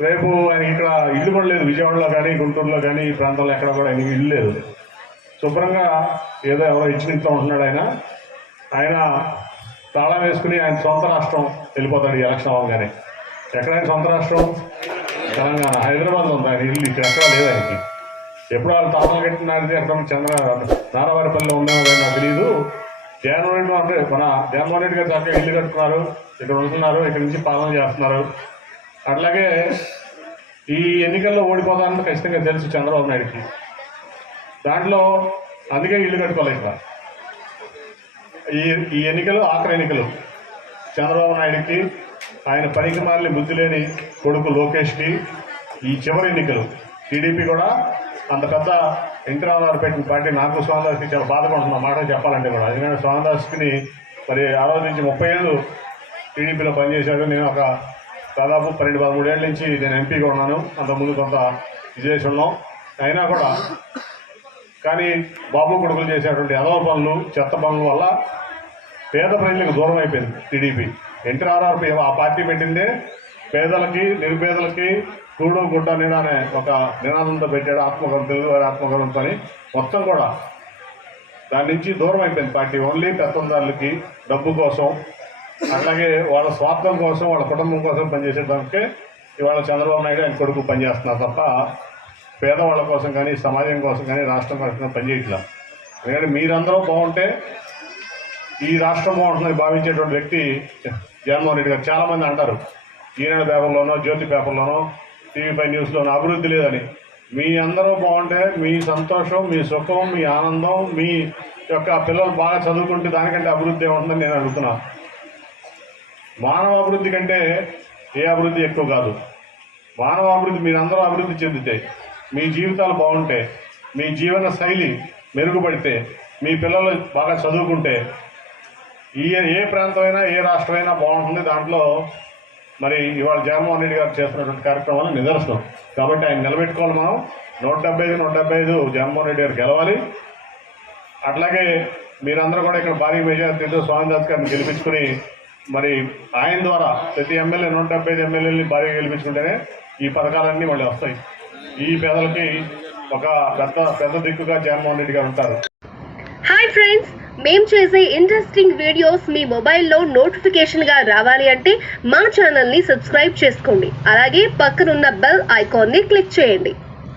రేపు ఆయన ఇక్కడ ఇల్లు కూడా లేదు. విజయవాడలో కానీ గుంటూరులో కానీ ఈ ప్రాంతంలో ఎక్కడ కూడా ఆయనకి ఇల్లు లేదు. శుభ్రంగా ఏదో ఎవరో ఇచ్చిన ఇంట్లో ఉంటున్నాడు ఆయన. ఆయన తాళం వేసుకుని ఆయన సొంత రాష్ట్రం వెళ్ళిపోతాడు ఈ ఎలక్షన్ అవ్వగానే. ఎక్కడ ఆయన సొంత రాష్ట్రం? తెలంగాణ. హైదరాబాద్లో ఉంది ఆయన ఇల్లు. ఇక్కడ ఎక్కడ లేదు ఆయనకి. ఎప్పుడు వాళ్ళు తాళం కట్టినది అక్కడ చంద్ర నారావారిపల్లిలో ఉన్నామో నాకు తెలియదు జగన్మోహన్ రెడ్డి అంటే మన జగన్మోహన్ రెడ్డి గారు చక్కగా ఇల్లు కట్టుకున్నారు. ఇక్కడ ఉంటున్నారు. ఇక్కడ నుంచి పాలన చేస్తున్నారు. అట్లాగే ఈ ఎన్నికల్లో ఓడిపోతానని ఖచ్చితంగా తెలుసు చంద్రబాబు నాయుడుకి. దాంట్లో అందుకే ఇల్లు కట్టుకోవాలి ఇక్కడ ఈ ఈ ఎన్నికలు ఆఖరి ఎన్నికలు. చంద్రబాబు నాయుడుకి ఆయన పనికి మాలిన బుద్ధి లేని కొడుకు లోకేష్కి ఈ చివరి ఎన్నికలు. టీడీపీ కూడా అంత పెద్ద ఎన్టీ రామారావు పెట్టిన పార్టీ నాకు స్వామిదాస్కి చాలా బాధపడుతున్న మాట చెప్పాలంటే కూడా. ఎందుకంటే స్వామిదాస్కి మరి ఆ రోజు నుంచి ముప్పై ఏళ్ళు టీడీపీలో పనిచేశాడు. నేను ఒక దాదాపు పన్నెండు పదమూడేళ్ళ నుంచి నేను ఎంపీగా ఉన్నాను. అంతకుముందు కొంత ఇది చేసి ఉన్నాం అయినా కూడా. కానీ బాబు కొడుకులు చేసేటువంటి అదవ పనులు చెత్త పనుల వల్ల పేద ప్రజలకు దూరం అయిపోయింది టీడీపీ. ఎన్టీఆర్ఆర్పీ ఆ పార్టీ పెట్టిందే పేదలకి నిరుపేదలకి కూడు గుడ్డ నీడ అనే ఒక నినాదంతో పెట్టాడు ఆత్మగౌరవం తెలుగు వారి ఆత్మగౌరవంతో అని మొత్తం కూడా. దాని నుంచి దూరం అయిపోయింది. పార్టీ ఓన్లీ పెత్తందారులకి డబ్బు కోసం అలాగే వాళ్ళ స్వార్థం కోసం వాళ్ళ కుటుంబం కోసం పనిచేసేదానికే ఇవాళ చంద్రబాబు నాయుడు ఆయన కొడుకు పనిచేస్తున్నారు తప్ప పేదవాళ్ళ కోసం కానీ సమాజం కోసం కానీ రాష్ట్రం కోసం పనిచేయట్లా ఎందుకంటే మీరందరూ బాగుంటే ఈ రాష్ట్రం బాగుంటుందని భావించేటువంటి వ్యక్తి జగన్మోహన్ రెడ్డి గారు. చాలామంది అంటారు ఈనాడు పేపర్లోనో జ్యోతి పేపర్లోనో టీవీ ఫైవ్ న్యూస్లోనో అభివృద్ధి లేదని. మీ అందరూ బాగుంటే మీ సంతోషం మీ సుఖం మీ ఆనందం మీ యొక్క పిల్లలు బాగా చదువుకుంటే దానికంటే అభివృద్ధి ఏముంటుందని నేను అడుగుతున్నాను మానవ అభివృద్ధి కంటే ఏ అభివృద్ధి ఎక్కువ కాదు. మానవ అభివృద్ధి మీరందరూ అభివృద్ధి చెందితే మీ జీవితాలు బాగుంటే మీ జీవన శైలి మెరుగుపడితే మీ పిల్లలు బాగా చదువుకుంటే ఈ ఏ ప్రాంతమైనా ఏ రాష్ట్రమైనా బాగుంటుంది. దాంట్లో మరి ఇవాళ జగన్మోహన్ రెడ్డి గారు చేస్తున్నటువంటి కార్యక్రమాలు నిదర్శనం. కాబట్టి ఆయన నిలబెట్టుకోవాలి మనం. నూట డెబ్బై ఐదు నూట డెబ్బై ఐదు జగన్మోహన్ రెడ్డి గారు గెలవాలి. అట్లాగే మీరందరూ కూడా ఇక్కడ భారీ మెజార్టీతో స్వామిదాస్ గారిని గెలిపించుకుని మరి ఆయన ద్వారా ప్రతి ఎమ్మెల్యే నూట డెబ్బై ఐదు ఎమ్మెల్యేలని భారీగా గెలిపించుకుంటేనే ఈ పథకాలన్నీ మళ్ళీ వస్తాయి. ఈ పేదలకి ఒక పెద్ద పెద్ద దిక్కుగా జగన్మోహన్ రెడ్డిగా ఉంటారు. హాయ్ ఫ్రెండ్స్ మేము చేసే ఇంట్రెస్టింగ్ వీడియోస్ మీ మొబైల్లో నోటిఫికేషన్గా రావాలి అంటే మా ఛానల్ని సబ్స్క్రైబ్ చేసుకోండి. అలాగే పక్కనున్న బెల్ ఐకాన్ని క్లిక్ చేయండి.